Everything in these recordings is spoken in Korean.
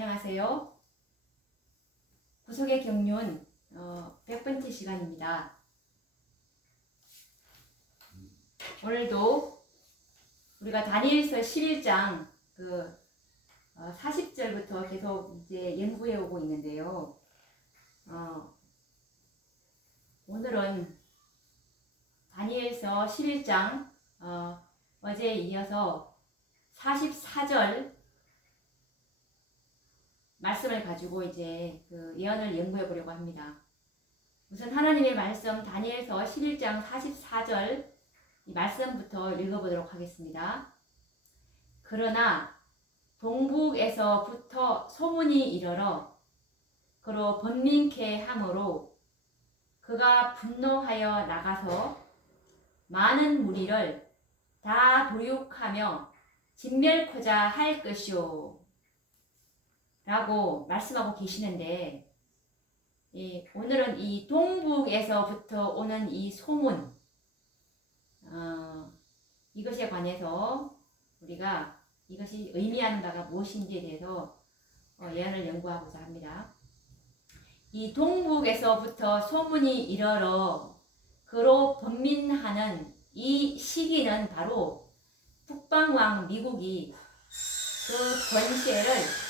안녕하세요. 구속의 경륜 100번째 시간입니다. 오늘도 우리가 다니엘서 11장 40절부터 계속 이제 연구해 오고 있는데요. 오늘은 다니엘서 11장 어제에 이어서 44절 말씀을 가지고 이제 예언을 연구해 보려고 합니다. 우선 하나님의 말씀 다니엘서 11장 44절 이 말씀부터 읽어보도록 하겠습니다. 그러나 동북에서부터 소문이 이르러 그로 번민케 하므로 그가 분노하여 나가서 많은 무리를 다 도륙하며 진멸코자 할 것이오 라고 말씀하고 계시는데, 오늘은 이 동북에서부터 오는 이 소문, 이것에 관해서 우리가 이것이 의미하는 바가 무엇인지에 대해서 예언을 연구하고자 합니다. 이 동북에서부터 소문이 이르러 그로 번민하는 이 시기는 바로 북방왕 미국이 그 권세를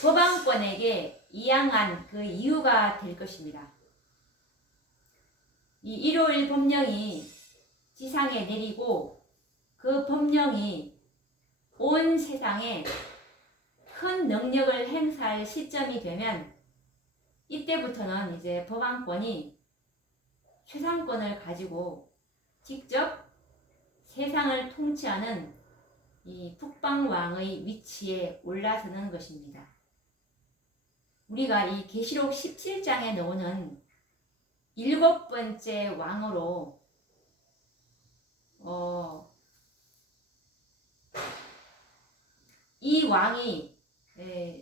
서방권에게 이양한 그 이유가 될 것입니다. 이 일요일 법령이 지상에 내리고 그 법령이 온 세상에 큰 능력을 행사할 시점이 되면 이때부터는 이제 법왕권이 최상권을 가지고 직접 세상을 통치하는 이 북방왕의 위치에 올라서는 것입니다. 우리가 이 계시록 17장에 나오는 7번째 왕으로 이 왕이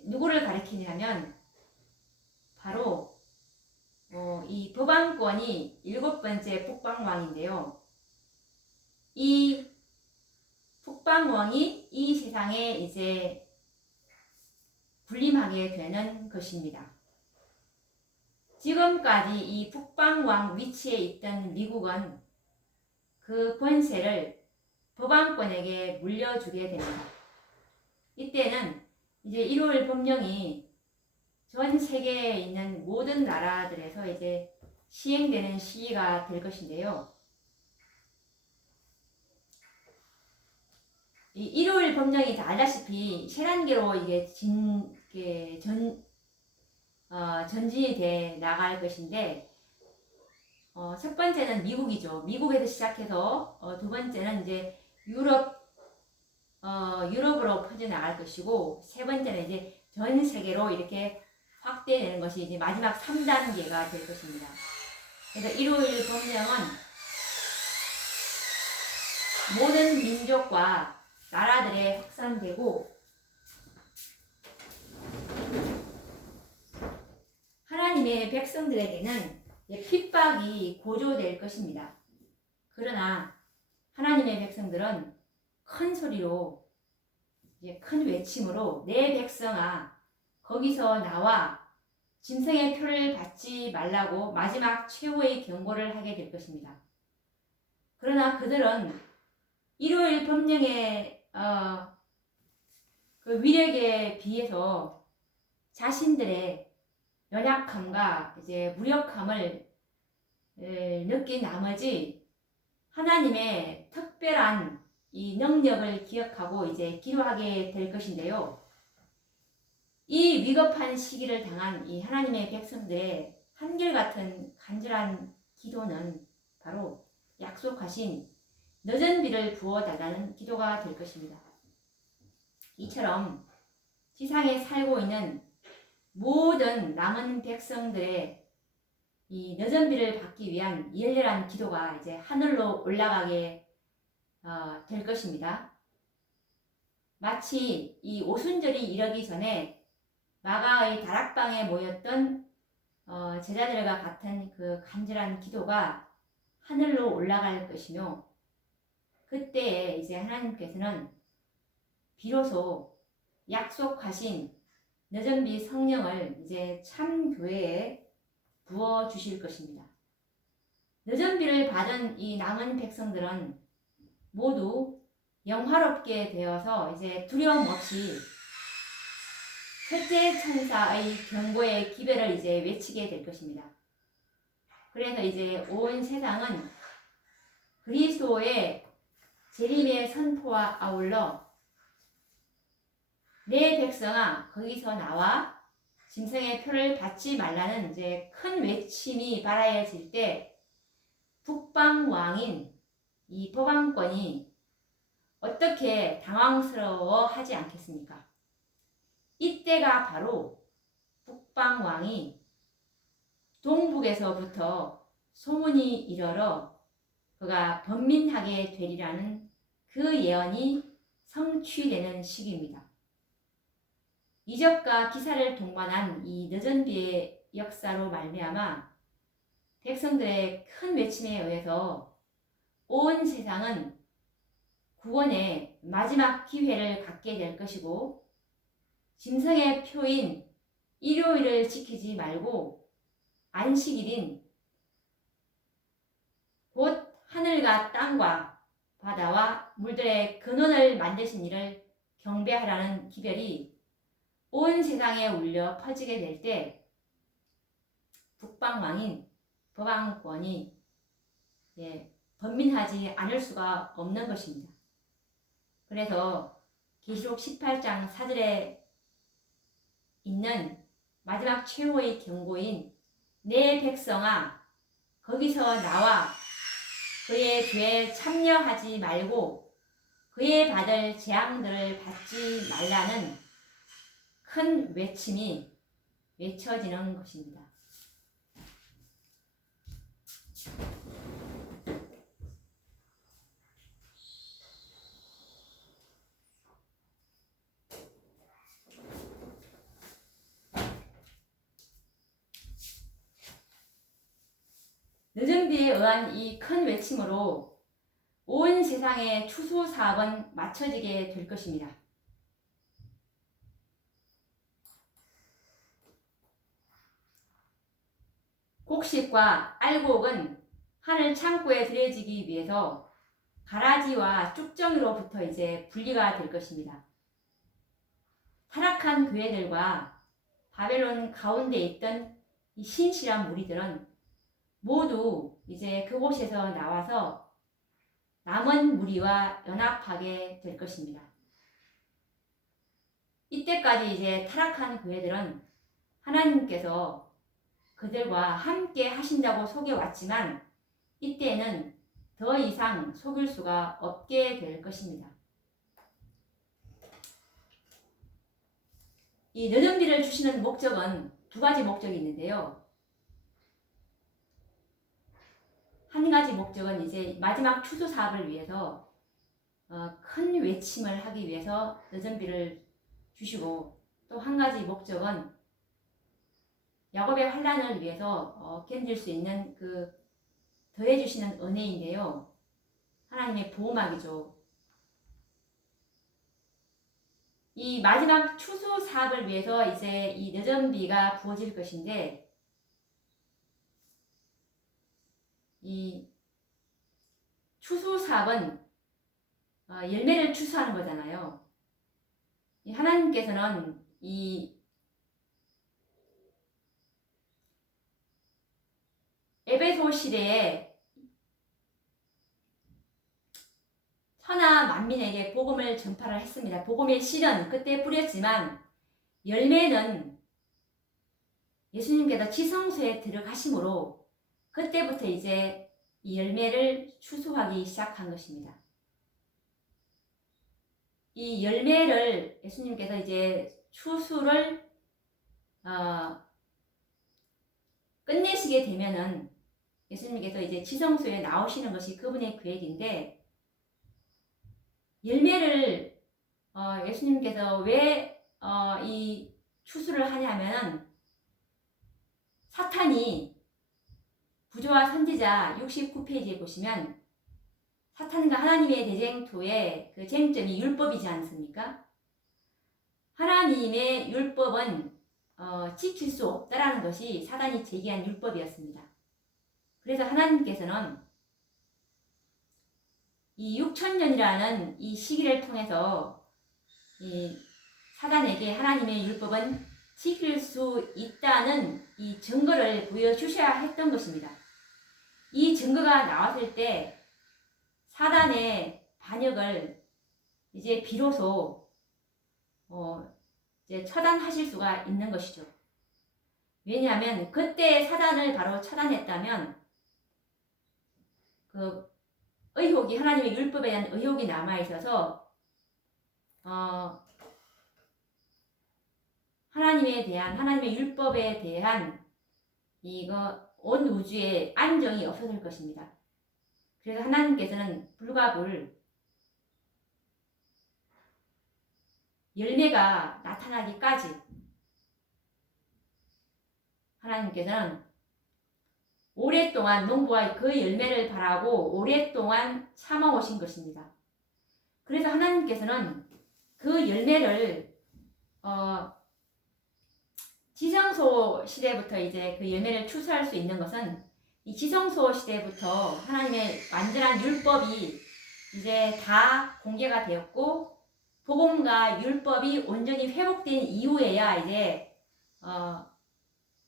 누구를 가리키냐면 바로 이 법왕권이 7번째 북방왕인데요. 이 북방왕이 이 세상에 이제 군림하게 되는 것입니다. 지금까지 이 북방왕 위치에 있던 미국은 그 권세를 법왕권에게 물려주게 됩니다. 이때는 이제 일요일 법령이 전 세계에 있는 모든 나라들에서 이제 시행되는 시기가 될 것인데요. 이 일요일 법령이 다 알다시피 세란계로 이게 전진이 돼 나갈 것인데, 첫 번째는 미국이죠. 미국에서 시작해서 두 번째는 이제 유럽으로 퍼져 나갈 것이고, 세 번째는 이제 전 세계로 이렇게 확대되는 것이 이제 마지막 3단계가 될 것입니다. 그래서 일요일 법령은 모든 민족과 나라들에 확산되고 하나님의 백성들에게는 핍박이 고조될 것입니다. 그러나 하나님의 백성들은 큰 소리로 큰 외침으로 내 백성아 거기서 나와 짐승의 표를 받지 말라고 마지막 최후의 경고를 하게 될 것입니다. 그러나 그들은 일요일 법령의 그 위력에 비해서 자신들의 연약함과 이제 무력함을 느낀 나머지 하나님의 특별한 이 능력을 기억하고 이제 기도하게 될 것인데요. 이 위급한 시기를 당한 이 하나님의 백성들의 한결같은 간절한 기도는 바로 약속하신 늦은 비를 부어달라는 기도가 될 것입니다. 이처럼 지상에 살고 있는 모든 남은 백성들의 이 늦은 비를 받기 위한 열렬한 기도가 이제 하늘로 올라가게 될 것입니다. 마치 이 오순절이 이르기 전에 마가의 다락방에 모였던 제자들과 같은 그 간절한 기도가 하늘로 올라갈 것이며, 그때에 이제 하나님께서는 비로소 약속하신 너전비 성령을 이제 참 교회에 부어 주실 것입니다. 너전비를 받은 이 남은 백성들은 모두 영화롭게 되어서 이제 두려움 없이 첫째 천사의 경고의 기별을 이제 외치게 될 것입니다. 그래서 이제 온 세상은 그리스도의 재림의 선포와 아울러 내 백성아 거기서 나와 짐승의 표를 받지 말라는 이제 큰 외침이 발하여질 때 북방 왕인 이 법왕권이 어떻게 당황스러워하지 않겠습니까? 이때가 바로 북방 왕이 동북에서부터 소문이 이르러 그가 번민하게 되리라는 그 예언이 성취되는 시기입니다. 이적과 기사를 동반한 이 너전비의 역사로 말미암아 백성들의 큰 외침에 의해서 온 세상은 구원의 마지막 기회를 갖게 될 것이고 짐승의 표인 일요일을 지키지 말고 안식일인 곧 하늘과 땅과 바다와 물들의 근원을 만드신 이를 경배하라는 기별이 온 세상에 울려 퍼지게 될 때 북방왕인 법왕권이 번민하지 않을 수가 없는 것입니다. 그래서 계시록 18장 4절에 있는 마지막 최후의 경고인 내 백성아 거기서 나와 그의 죄에 참여하지 말고 그의 받을 재앙들을 받지 말라는 큰 외침이 외쳐지는 것입니다. 너전비에 의한 이 큰 외침으로 온 세상의 추수 사업은 맞춰지게 될 것입니다. 곡식과 알곡은 하늘 창고에 들여지기 위해서 가라지와 쭉정이로부터 이제 분리가 될 것입니다. 타락한 교회들과 바벨론 가운데 있던 이 신실한 무리들은 모두 이제 그곳에서 나와서 남은 무리와 연합하게 될 것입니다. 이때까지 이제 타락한 교회들은 하나님께서 그들과 함께 하신다고 속여왔지만 이때는 더 이상 속일 수가 없게 될 것입니다. 이 너전비를 주시는 목적은 두 가지 목적이 있는데요. 한 가지 목적은 이제 마지막 추수 사업을 위해서 큰 외침을 하기 위해서 너전비를 주시고 또 한 가지 목적은 야곱의 환난을 위해서 견딜 수 있는 그 더해주시는 은혜인데요. 하나님의 보호막이죠. 이 마지막 추수 사업을 위해서 이제 이 너전비가 부어질 것인데 이 추수 사업은 열매를 추수하는 거잖아요. 하나님께서는 이 에베소 시대에 천하 만민에게 복음을 전파를 했습니다. 복음의 씨는 그때 뿌렸지만 열매는 예수님께서 지성소에 들어가심으로 그때부터 이제 이 열매를 추수하기 시작한 것입니다. 이 열매를 예수님께서 이제 추수를 끝내시게 되면은 예수님께서 이제 지성소에 나오시는 것이 그분의 계획인데 열매를 예수님께서 왜 이 추수를 하냐면은 사탄이 부조와 선지자 69페이지에 보시면 사탄과 하나님의 대쟁토의 그 쟁점이 율법이지 않습니까? 하나님의 율법은 지킬 수 없다라는 것이 사단이 제기한 율법이었습니다. 그래서 하나님께서는 이 6천년이라는 이 시기를 통해서 이 사단에게 하나님의 율법은 지킬 수 있다는 이 증거를 보여주셔야 했던 것입니다. 이 증거가 나왔을 때 사단의 반역을 이제 비로소 이제 처단하실 수가 있는 것이죠. 왜냐하면 그때 사단을 바로 처단했다면 그 의혹이 하나님의 율법에 대한 의혹이 남아 있어서 하나님의 율법에 대한 이거 온 우주에 안정이 없어질 것입니다. 그래서 하나님께서는 불과 불 열매가 나타나기까지 하나님께서는 오랫동안 농부가 그 열매를 바라고 오랫동안 참아오신 것입니다. 그래서 하나님께서는 그 열매를 지성소 시대부터 이제 그 열매를 추수할 수 있는 것은 이 지성소 시대부터 하나님의 완전한 율법이 이제 다 공개가 되었고 복음과 율법이 온전히 회복된 이후에야 이제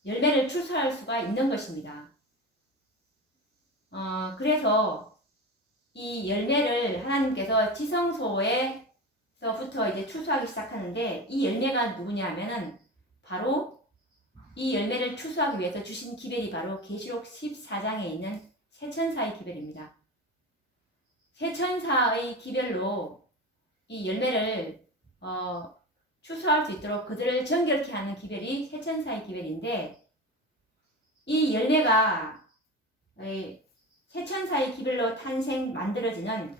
열매를 추수할 수가 있는 것입니다. 그래서 이 열매를 하나님께서 지성소에서부터 이제 추수하기 시작하는데 이 열매가 누구냐 하면은 바로 이 열매를 추수하기 위해서 주신 기별이 바로 계시록 14장에 있는 세천사의 기별입니다. 세천사의 기별로 이 열매를 추수할 수 있도록 그들을 정결케 하는 기별이 세천사의 기별인데 이 열매가 세천사의 기별로 만들어지는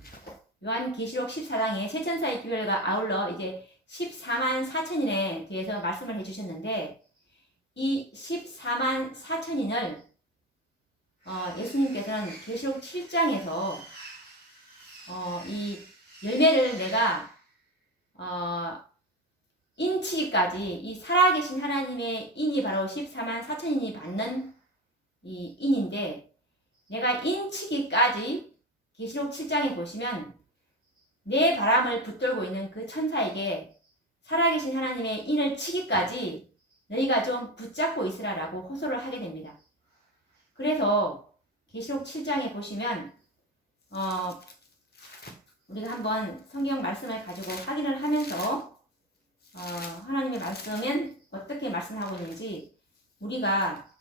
요한계시록 14장에 세천사의 기별과 아울러 이제 14만 4천인에 대해서 말씀을 해주셨는데 이 14만 4천인을 예수님께서는 계시록 7장에서 이 열매를 내가 인치기까지 이 살아계신 하나님의 인이 바로 14만 4천인이 받는 이 인인데 내가 인치기까지 계시록 7장에 보시면 내 바람을 붙들고 있는 그 천사에게 살아계신 하나님의 인을 치기까지 너희가 좀 붙잡고 있으라라고 호소를 하게 됩니다. 그래서 계시록 7장에 보시면 우리가 한번 성경 말씀을 가지고 확인을 하면서 하나님의 말씀은 어떻게 말씀하고 있는지 우리가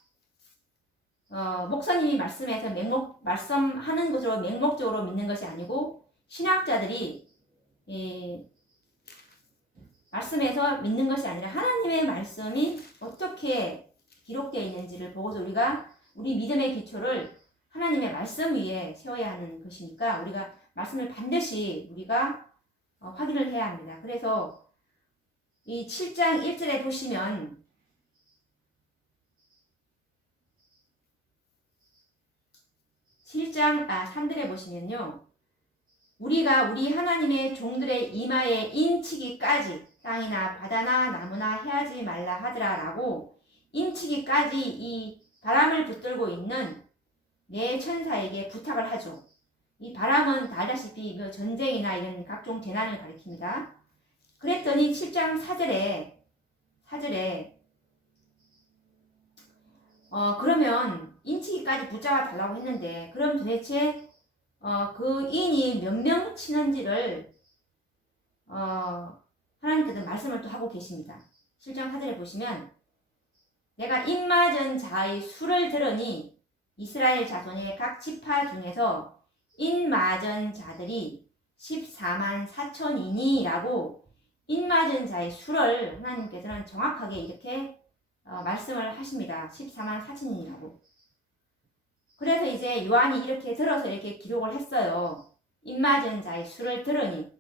목사님이 말씀해서 말씀하는 것으로 맹목적으로 믿는 것이 아니고 신학자들이 말씀에서 믿는 것이 아니라 하나님의 말씀이 어떻게 기록되어 있는지를 보고서 우리가 우리 믿음의 기초를 하나님의 말씀 위에 세워야 하는 것이니까 우리가 말씀을 반드시 우리가 확인을 해야 합니다. 그래서 이 7장 1절에 보시면 3절에 보시면요. 우리가 우리 하나님의 종들의 이마에 인치기까지 땅이나 바다나 나무나 해하지 말라 하더라 라고 인치기까지 이 바람을 붙들고 있는 내 천사에게 부탁을 하죠. 이 바람은 다 알다시피 그 전쟁이나 이런 각종 재난을 가리킵니다. 그랬더니 7장 4절에 그러면 인치기까지 붙잡아 달라고 했는데 그럼 도대체 그 인이 몇 명 치는지를 하나님께서 말씀을 또 하고 계십니다. 7장 4절에 보시면 내가 입 맞은 자의 수를 들으니 이스라엘 자손의 각 지파 중에서 입 맞은 자들이 14만 4천이니라고 입 맞은 자의 수를 하나님께서는 정확하게 이렇게 말씀을 하십니다. 14만 4천이라고. 그래서 이제 요한이 이렇게 들어서 이렇게 기록을 했어요. 입 맞은 자의 수를 들으니.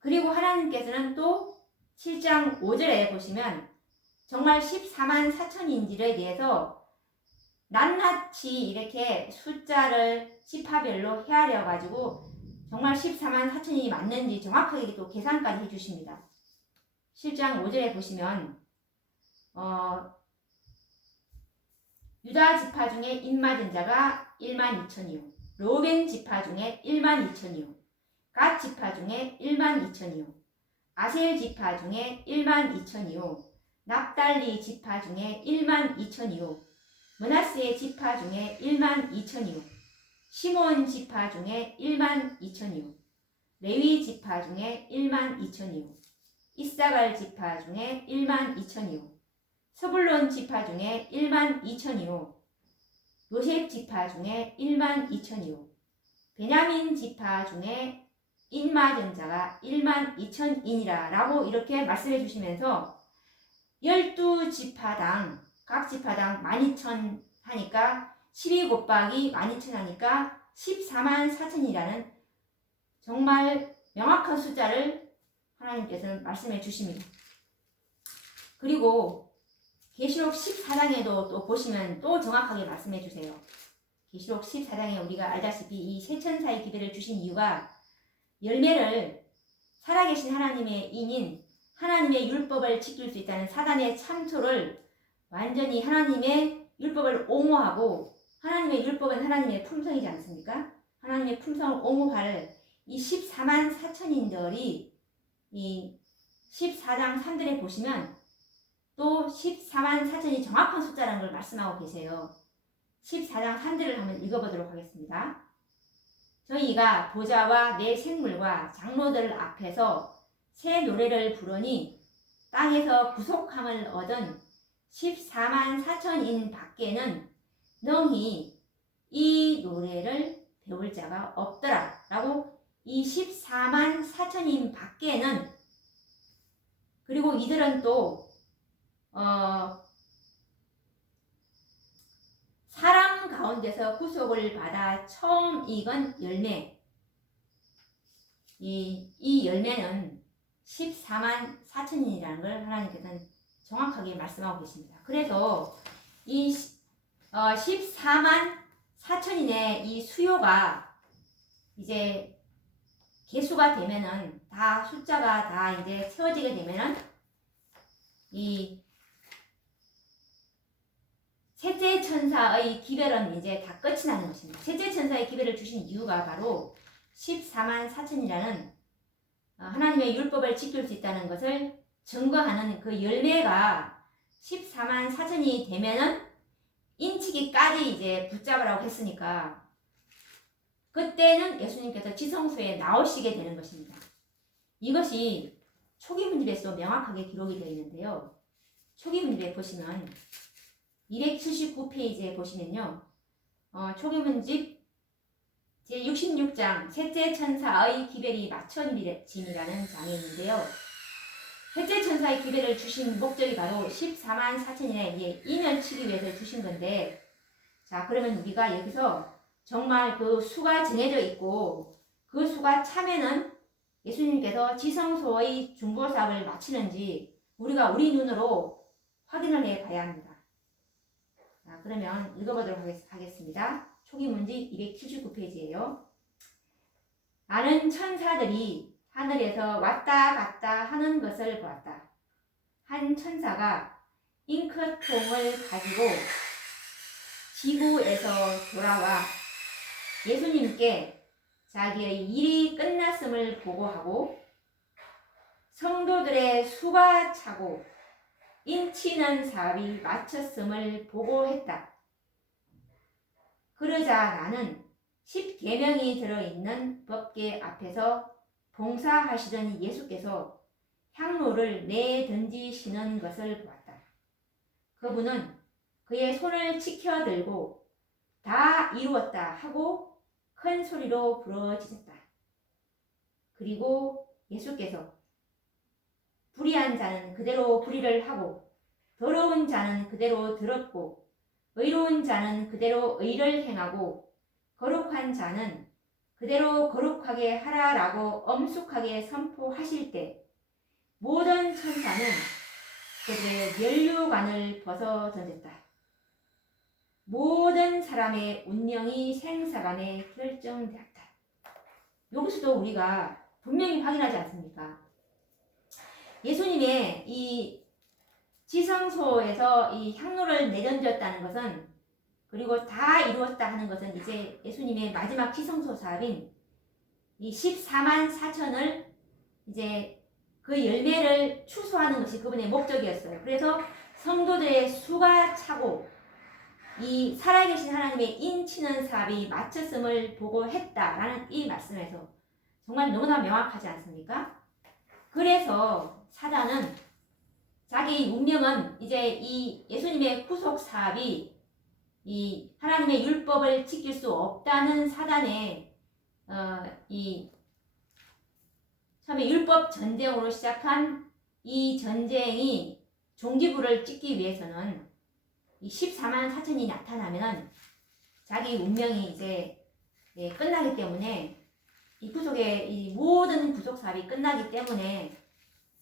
그리고 하나님께서는 또 7장 5절에 보시면 정말 14만 4천인지에 대해서 낱낱이 이렇게 숫자를 지파별로 헤아려 가지고 정말 14만 4천이 맞는지 정확하게 또 계산까지 해주십니다. 7장 5절에 보시면 유다 지파 중에 입맞은 자가 1만 2천이요. 로벤 지파 중에 1만 2천이요. 갓 지파 중에 1만 2천이요. 아셀 지파 중에 1만 2천이요. 납달리 지파 중에 1만 2천이요. 므낫세 지파 중에 1만 2천이요. 시몬 지파 중에 1만 2천이요. 레위 지파 중에 1만 2천이요. 이사갈 지파 중에 1만 2천이요. 스불론 지파 중에 1만 2천이요. 요셉 지파 중에 1만 2천이요. 베냐민 지파 중에 입맞은 자가 1만 2천이니라 라고 이렇게 말씀해 주시면서 12지파당 각 지파당 12,000 하니까 12 곱하기 12,000 하니까 14만 4천이라는 정말 명확한 숫자를 하나님께서는 말씀해 주십니다. 그리고 계시록 14장에도 또 보시면 또 정확하게 말씀해 주세요. 계시록 14장에 우리가 알다시피 이 세 천사의 기별을 주신 이유가 열매를 살아계신 하나님의 인인 하나님의 율법을 지킬 수 있다는 사단의 참초를 완전히 하나님의 율법을 옹호하고 하나님의 율법은 하나님의 품성이지 않습니까? 하나님의 품성을 옹호할 이 14만 4천인들이 이 14장 3절에 보시면 또 14만 4천이 정확한 숫자라는 걸 말씀하고 계세요. 14장 3절을 한번 읽어보도록 하겠습니다. 저희가 보좌와 내 생물과 장로들 앞에서 새 노래를 부르니 땅에서 구속함을 얻은 14만 4천인 밖에는 능히 이 노래를 배울 자가 없더라 라고 이 14만 4천인 밖에는 그리고 이들은 또 사람 가운데서 구속을 받아 처음 익은 열매 이 열매는 14만 4천이라는 걸 하나님께서는 정확하게 말씀하고 계십니다. 그래서 이 14만 4천인의 이 수요가 이제 개수가 되면은 다 숫자가 다 이제 채워지게 되면은 이 셋째 천사의 기별은 이제 다 끝이 나는 것입니다. 셋째 천사의 기별을 주신 이유가 바로 14만 4천이라는 하나님의 율법을 지킬 수 있다는 것을 증거하는 그 열매가 14만 4천이 되면은 인치기까지 이제 붙잡으라고 했으니까 그때는 예수님께서 지성소에 나오시게 되는 것입니다. 이것이 초기문집에서 명확하게 기록이 되어 있는데요. 초기문집에 보시면 279페이지에 보시면요. 초기문집 제66장 셋째 천사의 기별이 맞춰짐이라는 장이 있는데요. 셋째 천사의 기별을 주신 목적이 바로 14만 4천인의 이제 인을 치기 위해서 주신 건데 자 그러면 우리가 여기서 정말 그 수가 정해져 있고 그 수가 차면은 예수님께서 지성소의 중보사업을 마치는지 우리가 우리 눈으로 확인을 해 봐야 합니다. 자, 그러면 읽어보도록 하겠습니다. 초기 문지 279페이지예요. 많은 천사들이 하늘에서 왔다 갔다 하는 것을 보았다. 한 천사가 잉크통을 가지고 지구에서 돌아와 예수님께 자기의 일이 끝났음을 보고하고 성도들의 수가 차고 인치는 사업이 마쳤음을 보고했다. 그러자 나는 10계명이 들어있는 법궤 앞에서 봉사하시던 예수께서 향로를 내던지시는 것을 보았다. 그분은 그의 손을 치켜들고 다 이루었다 하고 큰 소리로 부르짖었다. 그리고 예수께서 불의한 자는 그대로 불의를 하고 더러운 자는 그대로 더럽고 의로운 자는 그대로 의를 행하고 거룩한 자는 그대로 거룩하게 하라라고 엄숙하게 선포하실 때 모든 천사는 그들의 면류관을 벗어 던졌다. 모든 사람의 운명이 생사간에 결정되었다. 여기서도 우리가 분명히 확인하지 않습니까? 예수님의 이 지성소에서 이 향로를 내던졌다는 것은, 그리고 다 이루었다 하는 것은 이제 예수님의 마지막 지성소 사업인 이 14만 4천을 이제 그 열매를 추수하는 것이 그분의 목적이었어요. 그래서 성도들의 수가 차고 이 살아계신 하나님의 인치는 사업이 마쳤음을 보고 했다라는 이 말씀에서 정말 너무나 명확하지 않습니까? 그래서 사단은 자기 운명은 이제 이 예수님의 구속 사업이 이 하나님의 율법을 지킬 수 없다는 사단의 이 처음에 율법 전쟁으로 시작한 이 전쟁이 종지부를 찍기 위해서는 이 14만 4천이 나타나면 자기 운명이 이제 끝나기 때문에 이 구속의 이 모든 구속 사업이 끝나기 때문에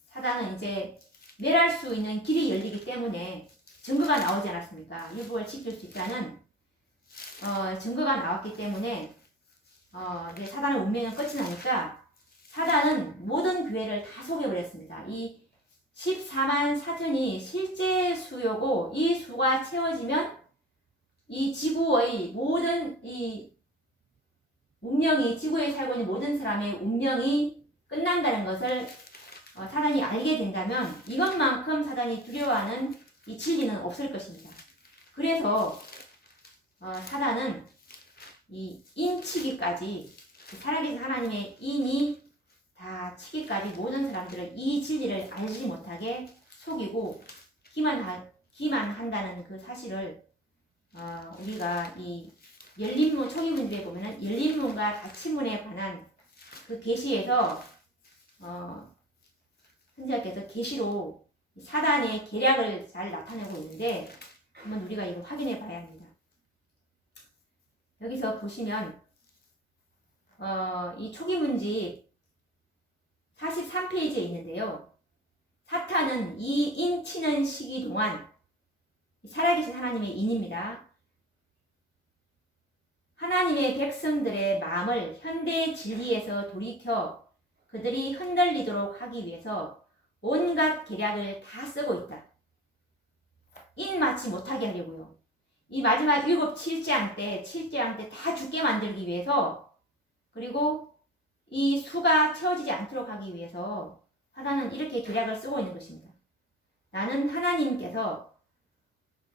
사단은 이제 멸할 수 있는 길이 열리기 때문에 증거가 나오지 않았습니까? 율법을 지킬 수 있다는 증거가 나왔기 때문에 이제 사단의 운명은 끝이 나니까 사단은 모든 교회를 다 속여버렸습니다. 이 14만 4천이 실제 수요고 이 수가 채워지면 이 지구의 모든 이 운명이 지구에 살고 있는 모든 사람의 운명이 끝난다는 것을 사단이 알게 된다면 이것만큼 사단이 두려워하는 이 진리는 없을 것입니다. 그래서 사단은 이 인치기까지 살아계신 하나님의 인이 다 치기까지 모든 사람들을 이 진리를 알지 못하게 속이고 기만한다는 그 사실을 우리가 이 열린문 초기문제에 보면은 열린문과 닫힌문에 관한 그 계시에서 선지자께서 계시로 사단의 계략을 잘 나타내고 있는데 한번 우리가 이거 확인해 봐야 합니다. 여기서 보시면 이 초기문지 43페이지에 있는데요. 사탄은 이 인치는 시기 동안 살아계신 하나님의 인입니다. 하나님의 백성들의 마음을 현대의 진리에서 돌이켜 그들이 흔들리도록 하기 위해서 온갖 계략을 다 쓰고 있다. 인맞지 못하게 하려고요. 이 마지막 7째왕 때 다 죽게 만들기 위해서, 그리고 이 수가 채워지지 않도록 하기 위해서 사단은 이렇게 계략을 쓰고 있는 것입니다. 나는 하나님께서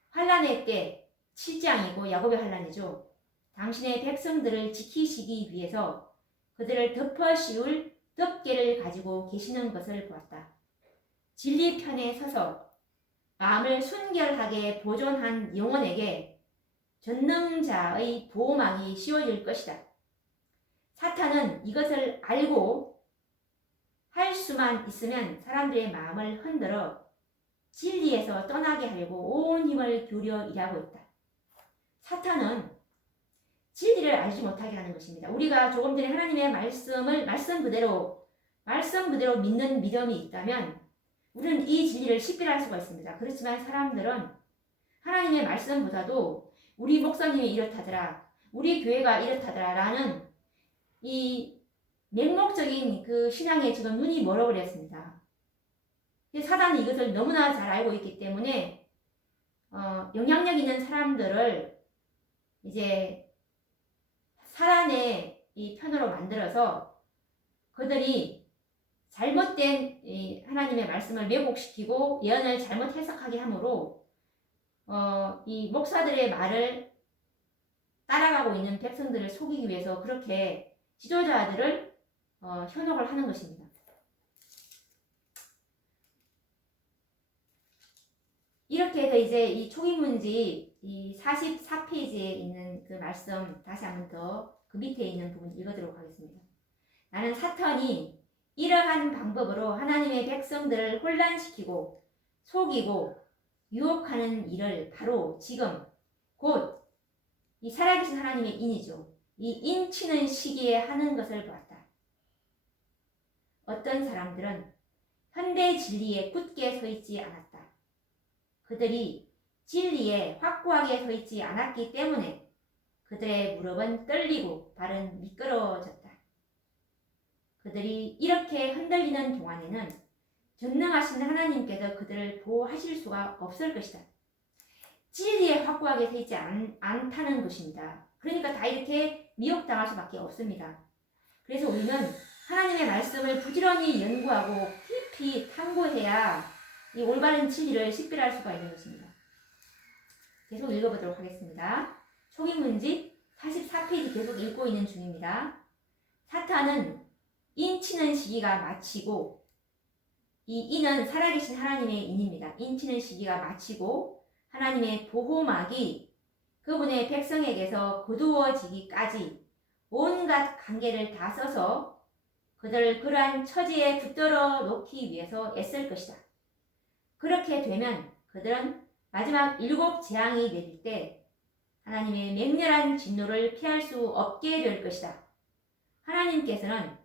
환란의 때 7재앙이고 야곱의 환란이죠. 당신의 백성들을 지키시기 위해서 그들을 덮어 씌울 덮개를 가지고 계시는 것을 보았다. 진리 편에 서서 마음을 순결하게 보존한 영혼에게 전능자의 보호막이 씌워질 것이다. 사탄은 이것을 알고 할 수만 있으면 사람들의 마음을 흔들어 진리에서 떠나게 하려고 온 힘을 기울여 일하고 있다. 사탄은 진리를 알지 못하게 하는 것입니다. 우리가 조금 전에 하나님의 말씀 그대로 믿는 믿음이 있다면 우리는 이 진리를 식별할 수가 있습니다. 그렇지만 사람들은 하나님의 말씀보다도 우리 목사님이 이렇다더라, 우리 교회가 이렇다더라 라는 이 맹목적인 그 신앙에 지금 눈이 멀어버렸습니다. 사단이 이것을 너무나 잘 알고 있기 때문에 영향력 있는 사람들을 이제 사단의 이 편으로 만들어서 그들이 잘못된 이 하나님의 말씀을 왜곡시키고 예언을 잘못 해석하게 함으로 이 목사들의 말을 따라가고 있는 백성들을 속이기 위해서 그렇게 지도자들을 현혹을 하는 것입니다. 이렇게 해서 이제 이 초기문지 이 44페이지에 있는 그 말씀 다시 한번 더 그 밑에 있는 부분 읽어드리도록 하겠습니다. 나는 사탄이 이러한 방법으로 하나님의 백성들을 혼란시키고 속이고 유혹하는 일을 바로 지금 곧 이 살아계신 하나님의 인이죠. 이 인치는 시기에 하는 것을 보았다. 어떤 사람들은 현대 진리에 굳게 서 있지 않았다. 그들이 진리에 확고하게 서 있지 않았기 때문에 그들의 무릎은 떨리고 발은 미끄러졌다. 그들이 이렇게 흔들리는 동안에는 전능하신 하나님께서 그들을 보호하실 수가 없을 것이다. 진리에 확고하게 서 있지 않다는 것입니다. 그러니까 다 이렇게 미혹당할 수밖에 없습니다. 그래서 우리는 하나님의 말씀을 부지런히 연구하고 깊이 탐구해야 이 올바른 진리를 식별할 수가 있는 것입니다. 계속 읽어보도록 하겠습니다. 초기문집 44페이지 계속 읽고 있는 중입니다. 사탄은 인치는 시기가 마치고, 이 인은 살아계신 하나님의 인입니다. 인치는 시기가 마치고 하나님의 보호막이 그분의 백성에게서 거두어지기까지 온갖 관계를 다 써서 그들을 그러한 처지에 붙들어 놓기 위해서 애쓸 것이다. 그렇게 되면 그들은 마지막 7 재앙이 내릴 때 하나님의 맹렬한 진노를 피할 수 없게 될 것이다. 하나님께서는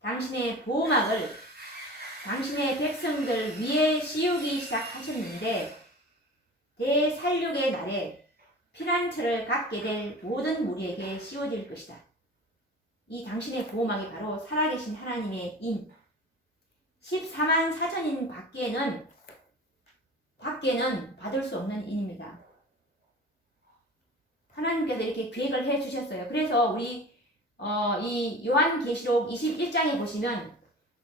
당신의 보호막을 당신의 백성들 위에 씌우기 시작하셨는데 대살육의 날에 피난처를 갖게 될 모든 무리에게 씌워질 것이다. 이 당신의 보호막이 바로 살아계신 하나님의 인 14만 4천인 밖에는 받을 수 없는 인입니다. 하나님께서 이렇게 계획을 해 주셨어요. 그래서 우리 이 요한계시록 21장에 보시면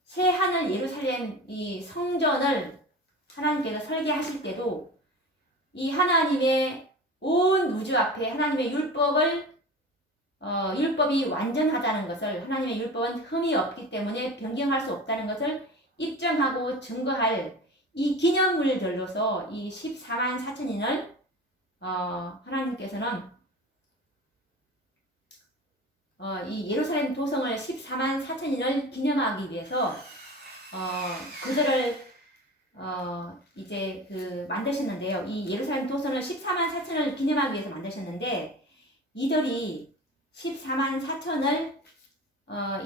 새 하늘 예루살렘 이 성전을 하나님께서 설계하실 때도 이 하나님의 온 우주 앞에 하나님의 율법이 완전하다는 것을, 하나님의 율법은 흠이 없기 때문에 변경할 수 없다는 것을 입증하고 증거할 이 기념물들로서 이 14만 4천인을 하나님께서는 이 예루살렘 도성을 14만 4천인을 기념하기 위해서 그들을 이제 만드셨는데요. 이 예루살렘 도성을 14만 4천을 기념하기 위해서 만드셨는데 이들이 14만 4천을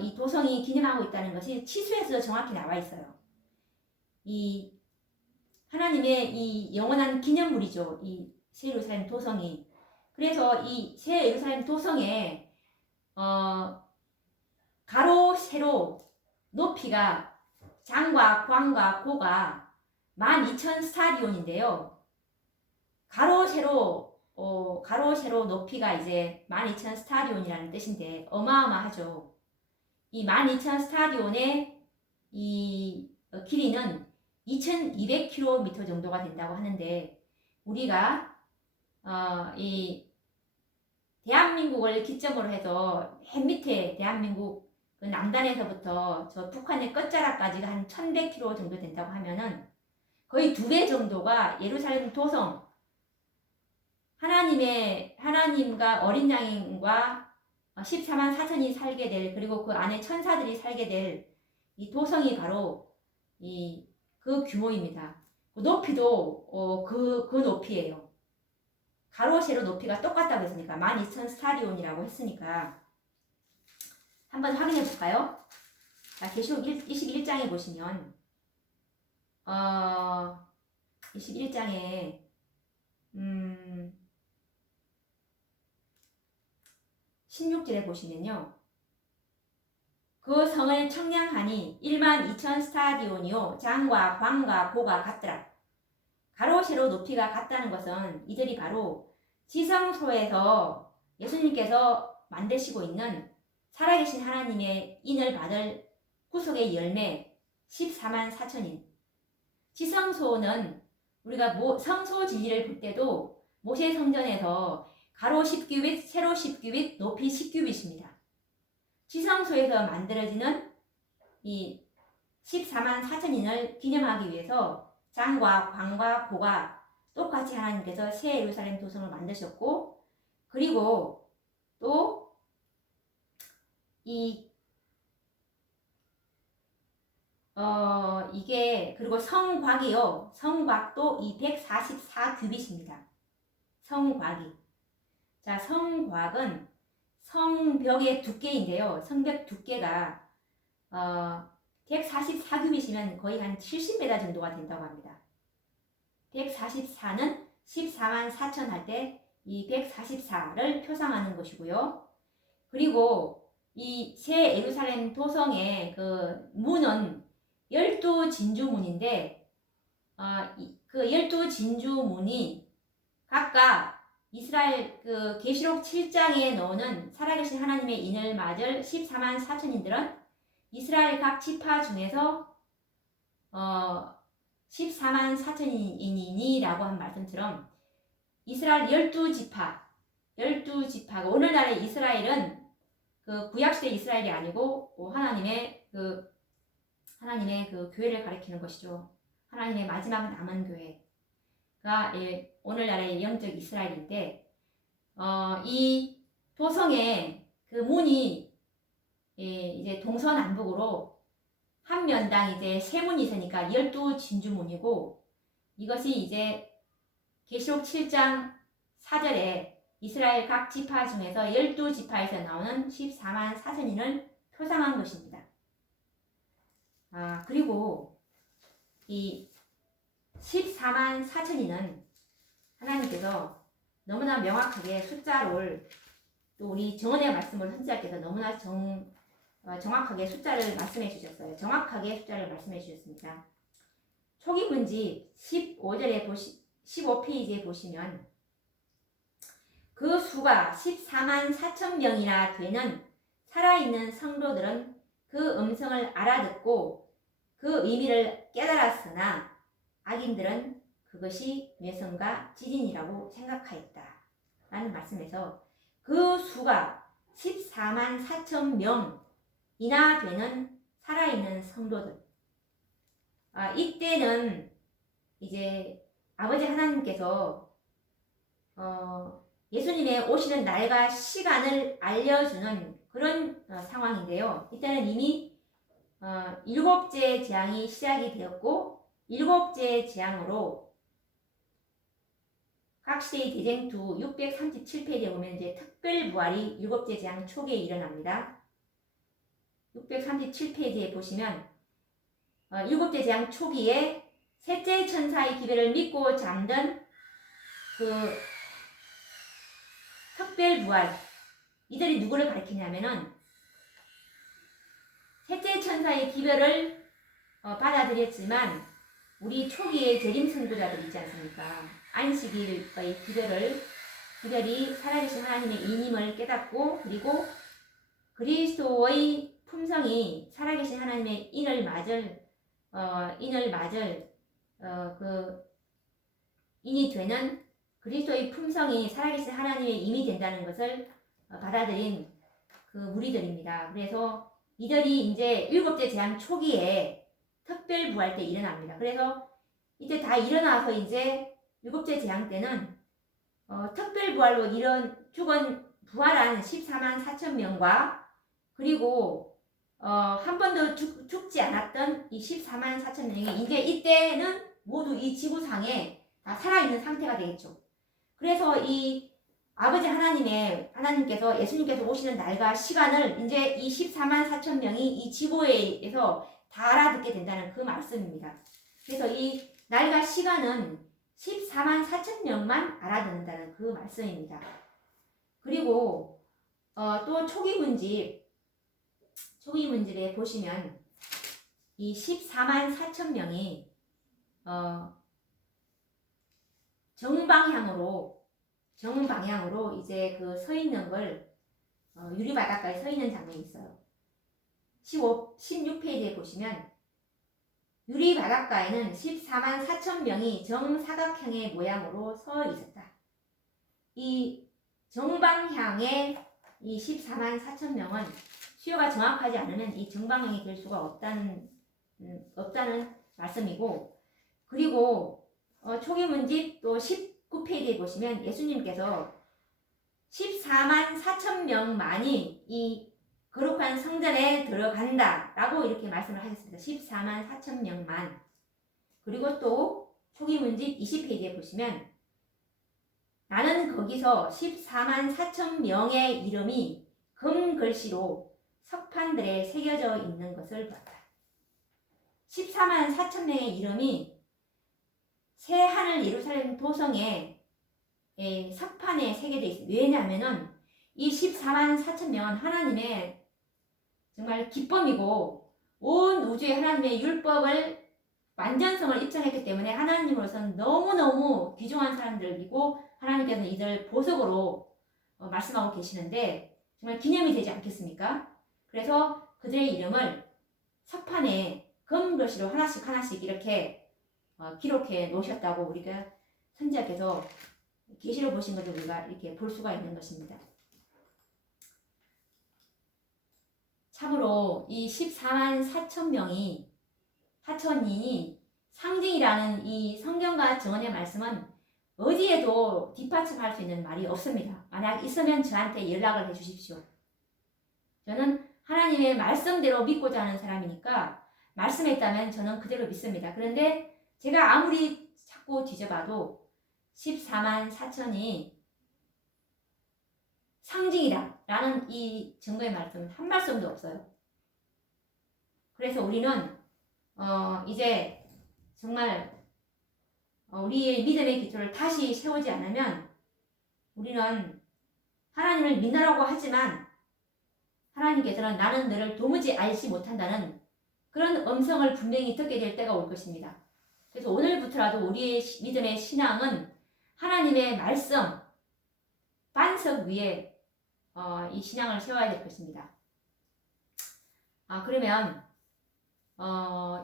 이 도성이 기념하고 있다는 것이 치수에서 정확히 나와 있어요. 이 하나님의 이 영원한 기념물이죠. 이 새 예루살렘 도성이. 그래서 이 새 예루살렘 도성에 가로 세로 높이가 장과 광과 고가 12,000 스타디온인데요. 가로 세로 높이가 이제 12,000 스타디온이라는 뜻인데 어마어마하죠. 이 12,000 스타디온의 이 길이는 2,200km 정도가 된다고 하는데 우리가 이 대한민국을 기점으로 해서 맨 밑에 대한민국 그 남단에서부터 저 북한의 끝자락까지가 한 1,100km 정도 된다고 하면은 거의 2배 정도가 예루살렘 도성, 하나님과 어린 양과 14만 4천이 살게 될, 그리고 그 안에 천사들이 살게 될 이 도성이 바로 그 규모입니다. 높이도 그 높이예요. 가로 세로 높이가 똑같다고 했으니까 12,000 스타디온이라고 했으니까 한번 확인해 볼까요? 자, 계시록 21장에 보시면 21장에 16절에 보시면요. 그 성을 청량하니 12,000 스타디온이요 장과 광과 고가 같더라. 가로 세로 높이가 같다는 것은 이들이 바로 지성소에서 예수님께서 만드시고 있는 살아계신 하나님의 인을 받을 구속의 열매 14만 4천인. 지성소는 우리가 성소 진리를 볼 때도 모세 성전에서 가로 10규빗, 세로 10규빗, 높이 10규빗입니다. 지성소에서 만들어지는 이 14만 4천인을 기념하기 위해서 장과 광과 고가 똑같이 하나님께서 새 예루살렘 도성을 만드셨고, 그리고 또 그리고 성곽이요. 성곽도 이 144규빗입니다. 성곽이. 자, 성곽은 성벽의 두께인데요. 성벽 두께가 144규빗이면 거의 한 70m 정도가 된다고 합니다. 144는 14만 4천 할 때 이 144를 표상하는 것이고요. 그리고 이 새 예루살렘 도성의 그 문은 열두 진주문인데 그 열두 진주문이 각각 이스라엘 그 계시록 7장에 나오는 살아계신 하나님의 인을 맞을 14만 4천인들은 이스라엘 각 지파 중에서 14만 4천인이라고 한 말씀처럼 이스라엘 12지파가 오늘날의 이스라엘은 그 구약시대 이스라엘이 아니고 하나님의 그 교회를 가리키는 것이죠. 하나님의 마지막 남은 교회가 오늘날의 영적 이스라엘인데 이 도성의 그 문이 이제 동서남북으로 한 면당 이제 세 문이 있으니까 12진주문이고 이것이 이제 계시록 7장 4절에 이스라엘 각 지파 중에서 12지파에서 나오는 14만 4천인을 표상한 것입니다. 그리고 이 14만 4천인은 하나님께서 너무나 명확하게 숫자를 또 우리 정언의 말씀을 헌지하께서 너무나 정확하게 숫자를 말씀해 주셨어요. 정확하게 숫자를 말씀해 주셨습니다. 초기 문집 15페이지에 보시면 그 수가 14만 4천 명이나 되는 살아있는 성도들은 그 음성을 알아듣고 그 의미를 깨달았으나 악인들은 그것이 뇌성과 지진이라고 생각하였다. 라는 말씀에서 그 수가 14만 4천 명이나 되는 살아있는 성도들. 이때는 이제 아버지 하나님께서 예수님의 오시는 날과 시간을 알려주는 그런 상황인데요. 이때는 이미 일곱째 재앙이 시작이 되었고 일곱째 재앙으로 각시대의 대쟁투 637페이지에 보면 이제 특별부활이 일곱째 재앙 초기에 일어납니다. 637페이지에 보시면 일곱째 재앙 초기에 셋째 천사의 기별을 믿고 잠든 그 특별부활, 이들이 누구를 가리키냐면은 셋째 천사의 기별을 받아들였지만 우리 초기의 재림 선구자들 있지 않습니까? 안식일의 기별이 살아계신 하나님의 인임을 깨닫고 그리고 그리스도의 품성이 살아계신 하나님의 인을 맞을 그 인이 되는 그리스도의 품성이 살아계신 하나님의 임이 된다는 것을 받아들인 그 무리들입니다. 그래서 이들이 이제 일곱째 재앙 초기에 특별부활 때 일어납니다. 그래서 이제 다 일어나서 이제 일곱째 재앙 때는 특별부활로 부활한 14만 4천 명과 그리고 한 번도 죽지 않았던 이 14만 4천 명이 이제 이때는 모두 이 지구상에 다 살아있는 상태가 되겠죠. 그래서 이 아버지 하나님께서 예수님께서 오시는 날과 시간을 이제 이 14만 4천 명이 이 지구에서 다 알아듣게 된다는 그 말씀입니다. 그래서 이 날과 시간은 14만 4천 명만 알아듣는다는 그 말씀입니다. 그리고 또 초기 문집에 보시면 이 14만 4천 명이 정방향으로 이제 그 서 있는 걸 유리 바닷가에 서 있는 장면이 있어요. 16페이지에 보시면 유리 바닷가에는 14만 4천 명이 정사각형의 모양으로 서 있었다. 이 정방향의 이 14만 4천 명은 수요가 정확하지 않으면 이 정방향이 될 수가 없다는 말씀이고, 그리고 초기 문집 또 19페이지에 보시면 예수님께서 14만 4천 명만이 이 거룩한 성전에 들어간다 라고 이렇게 말씀을 하셨습니다. 14만 4천 명만. 그리고 또 초기 문집 20페이지에 보시면 나는 거기서 14만 4천 명의 이름이 금글씨로 석판들에 새겨져 있는 것을 봤다. 14만 4천 명의 이름이 새하늘 예루살렘 도성에 석판에 새겨져 있습니다. 왜냐하면은 이 14만 4천 명은 하나님의 정말 기쁨이고 온 우주에 하나님의 율법을 완전성을 입증했기 때문에 하나님으로서는 너무너무 귀중한 사람들이고 하나님께서는 이들 보석으로 말씀하고 계시는데 정말 기념이 되지 않겠습니까? 그래서 그들의 이름을 석판에 금글씨로 하나씩 하나씩 이렇게 기록해 놓으셨다고 우리가 선지자께서 계시로 보신 것을 우리가 이렇게 볼 수가 있는 것입니다. 참으로 이 14만 4천 명이 4천인이 상징이라는 이 성경과 정언의 말씀은 어디에도 뒷받침할 수 있는 말이 없습니다. 만약 있으면 저한테 연락을 해 주십시오. 저는 하나님의 말씀대로 믿고자 하는 사람이니까 말씀에 있다면 저는 그대로 믿습니다. 그런데 제가 아무리 찾고 뒤져봐도 14만 4천이 상징이다 라는 이 증거의 말씀은 한 말씀도 없어요. 그래서 우리는 이제 정말 우리의 믿음의 기초를 다시 세우지 않으면 우리는 하나님을 믿으라고 하지만 하나님께서는 나는 너를 도무지 알지 못한다는 그런 음성을 분명히 듣게 될 때가 올 것입니다. 그래서 오늘부터라도 우리의 믿음의 신앙은 하나님의 말씀 반석 위에 이 신앙을 세워야 될 것입니다. 그러면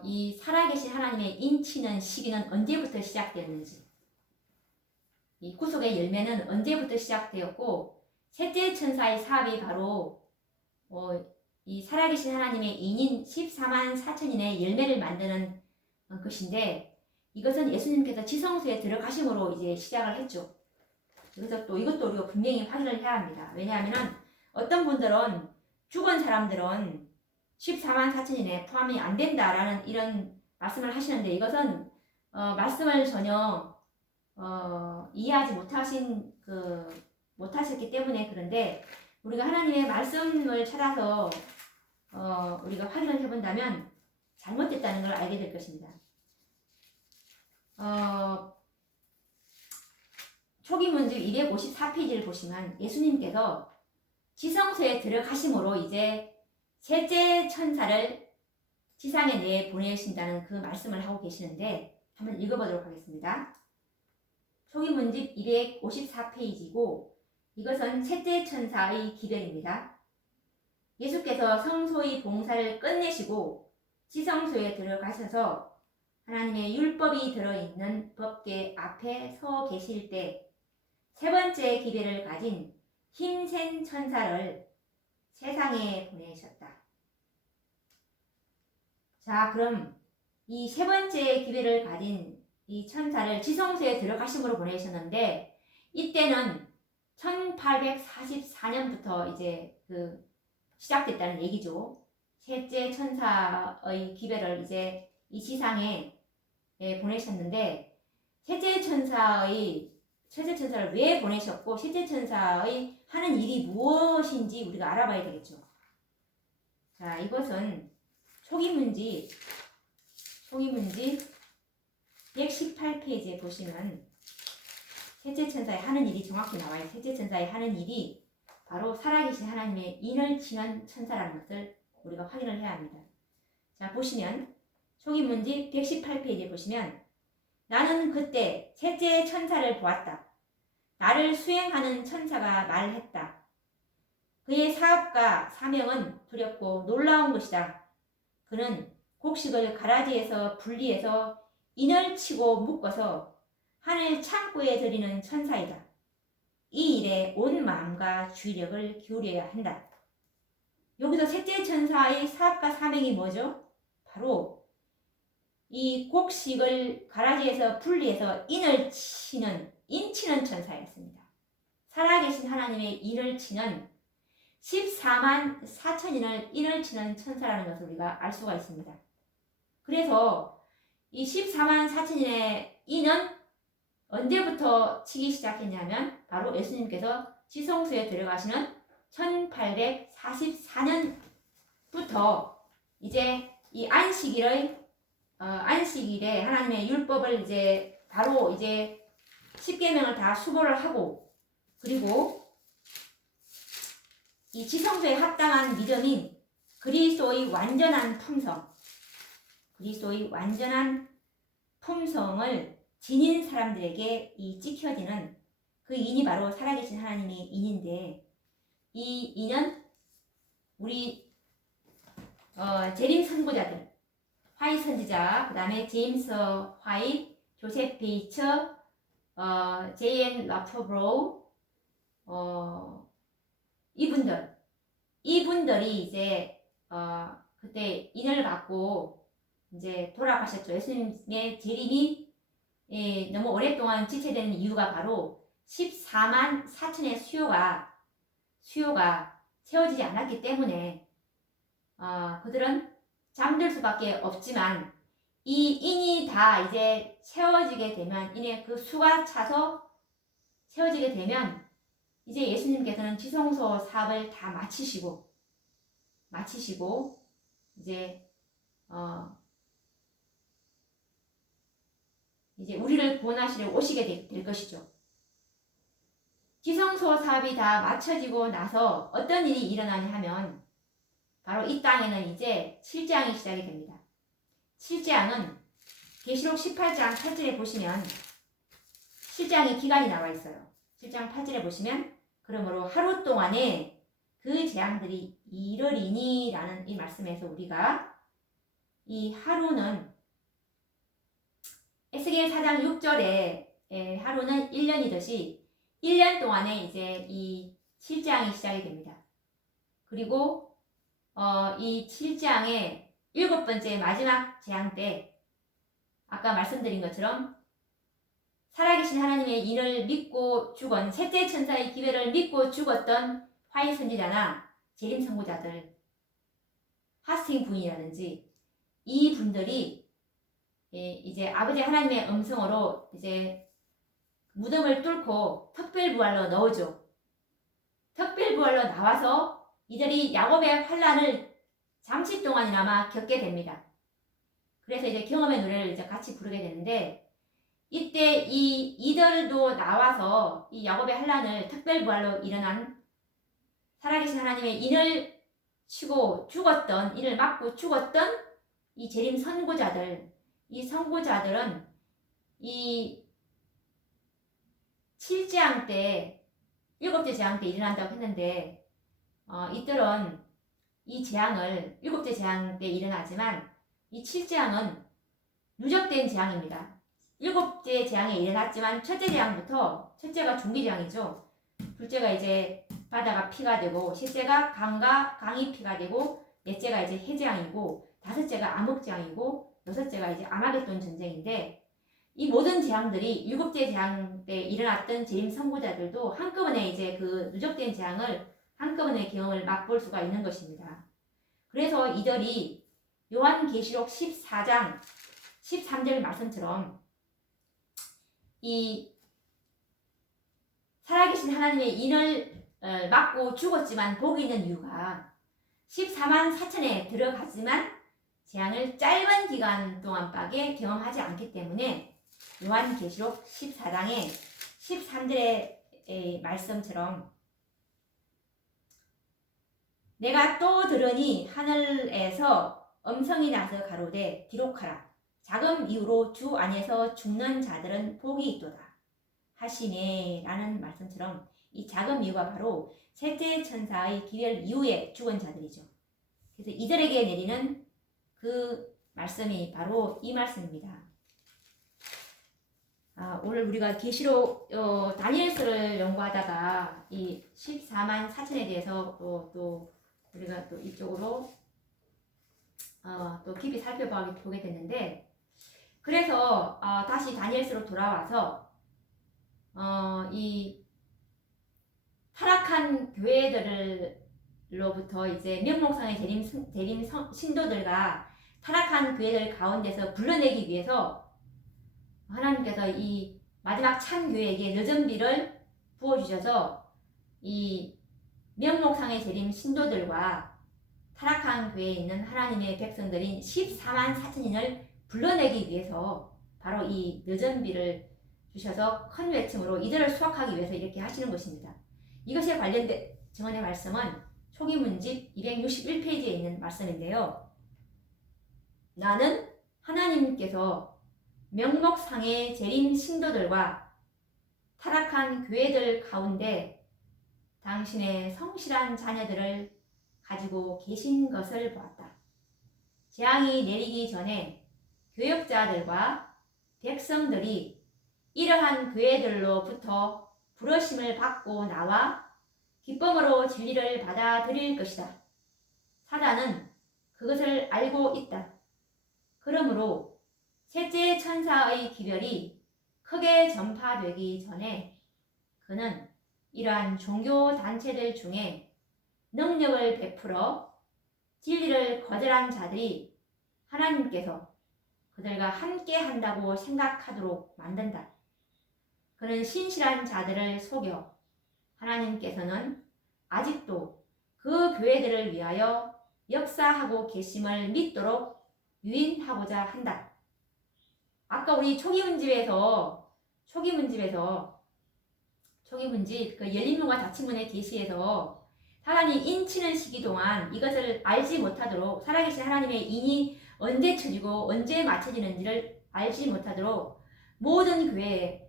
이 살아계신 하나님의 인치는 시기는 언제부터 시작되었는지, 이 구속의 열매는 언제부터 시작되었고 셋째 천사의 사업이 바로 이 살아계신 하나님의 인인 14만 4천인의 열매를 만드는 것인데 이것은 예수님께서 지성소에 들어가심으로 이제 시작을 했죠. 그래서 또 이것도 우리가 분명히 확인을 해야 합니다. 왜냐하면 어떤 분들은 죽은 사람들은 14만 4천인에 포함이 안 된다라는 이런 말씀을 하시는데 이것은 말씀을 전혀 이해하지 못하셨기 때문에 그런데 우리가 하나님의 말씀을 찾아서 우리가 확인을 해본다면 잘못됐다는 걸 알게 될 것입니다. 초기문집 254페이지를 보시면 예수님께서 지성소에 들어가심으로 이제 셋째 천사를 지상에 내보내신다는 그 말씀을 하고 계시는데 한번 읽어보도록 하겠습니다. 초기문집 254페이지고 이것은 셋째 천사의 기별입니다. 예수께서 성소의 봉사를 끝내시고 지성소에 들어가셔서 하나님의 율법이 들어있는 법궤 앞에 서 계실 때 세 번째 기별을 가진 힘센 천사를 세상에 보내셨다. 자, 그럼 이 세 번째 기별을 가진 이 천사를 지성소에 들어가심으로 보내셨는데 이때는 1844년부터 이제 시작됐다는 얘기죠. 셋째 천사의 기별을 이제 이 지상에 보내셨는데 셋째 천사를 왜 보내셨고 셋째 천사의 하는 일이 무엇인지 우리가 알아봐야 되겠죠. 자, 이것은 초기문집 118페이지에 보시면 셋째 천사의 하는 일이 정확히 나와요. 셋째 천사의 하는 일이 바로 살아계신 하나님의 인을 치는 천사라는 것을 우리가 확인을 해야 합니다. 자, 보시면 초기문집 118페이지에 보시면 나는 그때 셋째 천사를 보았다. 나를 수행하는 천사가 말했다. 그의 사업과 사명은 두렵고 놀라운 것이다. 그는 곡식을 가라지에서 분리해서 인을 치고 묶어서 하늘 창고에 들이는 천사이다. 이 일에 온 마음과 주의력을 기울여야 한다. 여기서 셋째 천사의 사업과 사명이 뭐죠? 바로 이 곡식을 가라지에서 분리해서 인치는 천사였습니다. 살아계신 하나님의 인을 치는 14만 4천인을 인을 치는 천사라는 것을 우리가 알 수가 있습니다. 그래서 이 14만 4천인의 인은 언제부터 치기 시작했냐면 바로 예수님께서 지성소에 들어가시는 1844년부터 이제 이 안식일에 하나님의 율법을 이제 바로 이제 10계명을 다 수고를 하고 그리고 이 지성소에 합당한 믿음인 그리스도의 완전한 품성, 그리스도의 완전한 품성을 지닌 사람들에게 이 찍혀지는 그 인이 바로 살아계신 하나님의 인인데, 이 인은 우리 재림 선고자들, 화이 선지자, 그 다음에 제임스 화이, 조셉 베이처, 제이엔 라퍼브로우, 이분들이 이제 그때 인을 받고 이제 돌아가셨죠. 예수님의 재림이 너무 오랫동안 지체되는 이유가 바로 14만 4천의 수요가 채워지지 않았기 때문에 그들은 잠들 수밖에 없지만, 이 인이 다 이제 채워지게 되면, 인의 그 수가 차서 채워지게 되면 이제 예수님께서는 지성소 사업을 다 마치시고 이제 우리를 구원하시려 오시게 될 것이죠. 지성소 사업이 다 마쳐지고 나서 어떤 일이 일어나냐 하면 바로 이 땅에는 이제 7장이 시작이 됩니다. 7장은 계시록 18장 8절에 보시면 7장의 기간이 나와 있어요. 7장 8절에 보시면 그러므로 하루 동안에 그 재앙들이 이르리니 라는 이 말씀에서 우리가 이 하루는 에스겔 4장 6절에 하루는 1년이듯이 1년 동안에 이제 이 7장이 시작이 됩니다. 그리고 이 7장의 7번째 마지막 재앙 때 아까 말씀드린 것처럼 살아계신 하나님의 인을 믿고 죽은 셋째 천사의 기회를 믿고 죽었던 화이 선지자나 재림 선고자들, 하스팅 부인이라든지 이 분들이 이제 아버지 하나님의 음성으로 이제 무덤을 뚫고 특별부활로 넣어줘. 특별부활로 나와서 이들이 야곱의 환란을 잠시 동안이나마 겪게 됩니다. 그래서 이제 경험의 노래를 이제 같이 부르게 되는데, 이때 이들도 나와서 이 야곱의 환란을 특별부활로 일어난 살아계신 하나님의 인을 치고 죽었던, 인을 맞고 죽었던 이 재림 선고자들, 이 선고자들은 이 7재앙 때, 7째 재앙 때 일어난다고 했는데, 이들은 이 재앙을 7째 재앙 때 일어나지만 이 7재앙은 누적된 재앙입니다. 7째 재앙에 일어났지만 첫째 재앙부터, 첫째가 중기재앙이죠. 둘째가 이제 바다가 피가 되고, 셋째가 강이 피가 되고, 넷째가 이제 해재앙이고, 다섯째가 암흑재앙이고, 여섯째가 이제 아마겟돈 전쟁인데, 이 모든 재앙들이 7째 재앙 때 일어났던 재림 선고자들도 한꺼번에 이제 그 누적된 재앙을 한꺼번에 경험을 맛볼 수가 있는 것입니다. 그래서 이들이 요한계시록 14장 13절 말씀처럼 이 살아계신 하나님의 인을 맞고 죽었지만 복이 있는 이유가 14만 4천에 들어갔지만 재앙을 짧은 기간 동안밖에 경험하지 않기 때문에 요한계시록 14장의 13절의 말씀처럼 내가 또 들으니 하늘에서 음성이 나서 가로되 기록하라. 자금 이후로 주 안에서 죽는 자들은 복이 있도다 하시네 라는 말씀처럼 이 자금 이후가 바로 셋째 천사의 기별 이후에 죽은 자들이죠. 그래서 이들에게 내리는 그 말씀이 바로 이 말씀입니다. 오늘 우리가 계시록 다니엘서를 연구하다가 이 14만 4천에 대해서 또 우리가 또 이쪽으로 또 깊이 살펴보게 됐는데, 그래서 다시 다니엘서로 돌아와서 이 타락한 교회들로부터 이제 명목상의 재림 신도들과 타락한 교회들 가운데서 불러내기 위해서 하나님께서 이 마지막 참 교회에게 늦은 비를 부어주셔서 이 명목상의 재림 신도들과 타락한 교회에 있는 하나님의 백성들인 14만 4천인을 불러내기 위해서 바로 이 늦은 비를 주셔서 큰 외침으로 이들을 수확하기 위해서 이렇게 하시는 것입니다. 이것에 관련된 증언의 말씀은 초기문집 261페이지에 있는 말씀인데요. 나는 하나님께서 명목상의 재림 신도들과 타락한 교회들 가운데 당신의 성실한 자녀들을 가지고 계신 것을 보았다. 재앙이 내리기 전에 교역자들과 백성들이 이러한 교회들로부터 부르심을 받고 나와 기쁨으로 진리를 받아들일 것이다. 사단은 그것을 알고 있다. 그러므로 셋째 천사의 기별이 크게 전파되기 전에 그는 이러한 종교 단체들 중에 능력을 베풀어 진리를 거절한 자들이 하나님께서 그들과 함께 한다고 생각하도록 만든다. 그는 신실한 자들을 속여 하나님께서는 아직도 그 교회들을 위하여 역사하고 계심을 믿도록 유인하고자 한다. 아까 우리 초기문집 그 열린문과 닫힌문의 계시에서 사단이 인치는 시기 동안 이것을 알지 못하도록 살아계신 하나님의 인이 언제 쳐지고 언제 맞춰지는지를 알지 못하도록 모든 교회에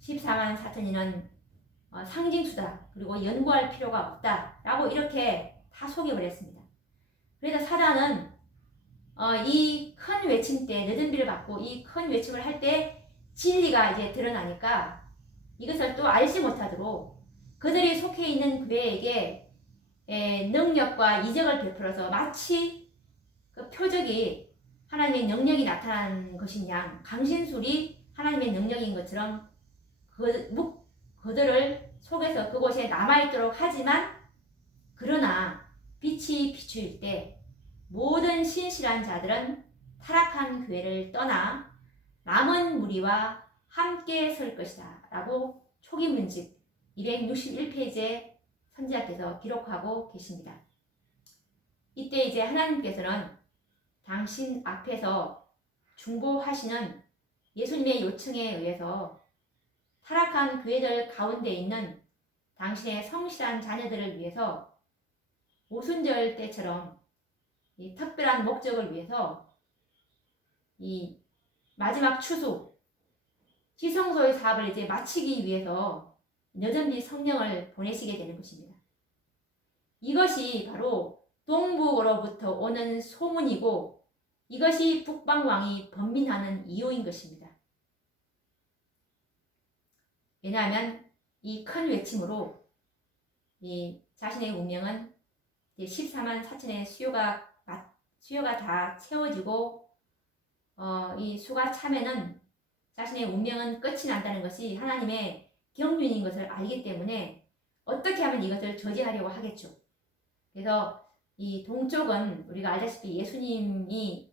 14만 4천인은 상징수다. 그리고 연구할 필요가 없다. 라고 이렇게 다 속여버렸습니다. 그래서 사단은 이 큰 외침 때 늦은 비를 받고 이 큰 외침을 할 때 진리가 이제 드러나니까 이것을 또 알지 못하도록 그들이 속해 있는 교회에게 능력과 이적을 베풀어서 마치 그 표적이 하나님의 능력이 나타난 것인 양 강신술이 하나님의 능력인 것처럼 그들을 속에서 그곳에 남아있도록 하지만 그러나 빛이 비추일 때 모든 신실한 자들은 타락한 교회를 떠나 남은 무리와 함께 설 것이다 라고 초기문집 261페이지에 선지자께서 기록하고 계십니다. 이때 이제 하나님께서는 당신 앞에서 중보하시는 예수님의 요청에 의해서 타락한 교회들 가운데 있는 당신의 성실한 자녀들을 위해서 오순절 때처럼 이 특별한 목적을 위해서 이 마지막 추수 지성소의 사업을 이제 마치기 위해서 여전히 성령을 보내시게 되는 것입니다. 이것이 바로 동북으로부터 오는 소문이고 이것이 북방왕이 번민하는 이유인 것입니다. 왜냐하면 이 큰 외침으로 이 자신의 운명은 14만 4천의 수요가 다 채워지고 이 수가 차면은 자신의 운명은 끝이 난다는 것이 하나님의 경륜인 것을 알기 때문에 어떻게 하면 이것을 저지하려고 하겠죠. 그래서 이 동쪽은 우리가 알다시피 예수님이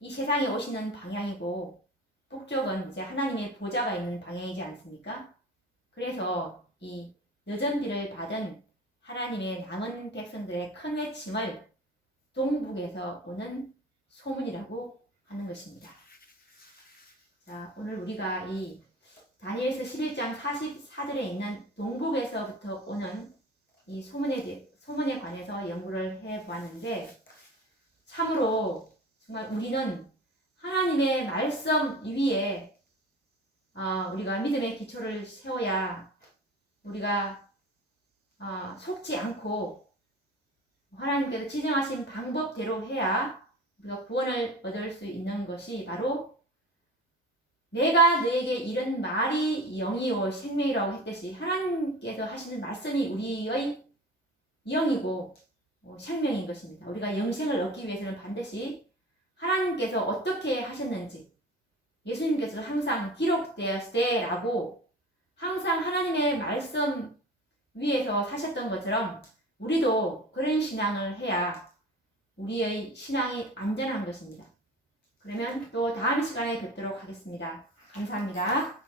이 세상에 오시는 방향이고 북쪽은 이제 하나님의 보좌가 있는 방향이지 않습니까? 그래서 이 늦은 비를 받은 하나님의 남은 백성들의 큰 외침을 동북에서 오는 소문이라고 하는 것입니다. 자, 오늘 우리가 이 다니엘서 11장 44절에 있는 동북에서부터 오는 이 소문에 관해서 연구를 해보았는데 참으로 정말 우리는 하나님의 말씀 위에 우리가 믿음의 기초를 세워야 우리가 속지 않고 하나님께서 지정하신 방법대로 해야 우리가 구원을 얻을 수 있는 것이 바로 내가 너에게 이른 말이 영이요 생명이라고 했듯이 하나님께서 하시는 말씀이 우리의 영이고 생명인 것입니다. 우리가 영생을 얻기 위해서는 반드시 하나님께서 어떻게 하셨는지 예수님께서 항상 기록되었을 때라고 항상 하나님의 말씀 위에서 사셨던 것처럼 우리도 그런 신앙을 해야 우리의 신앙이 안전한 것입니다. 그러면 또 다음 시간에 뵙도록 하겠습니다. 감사합니다.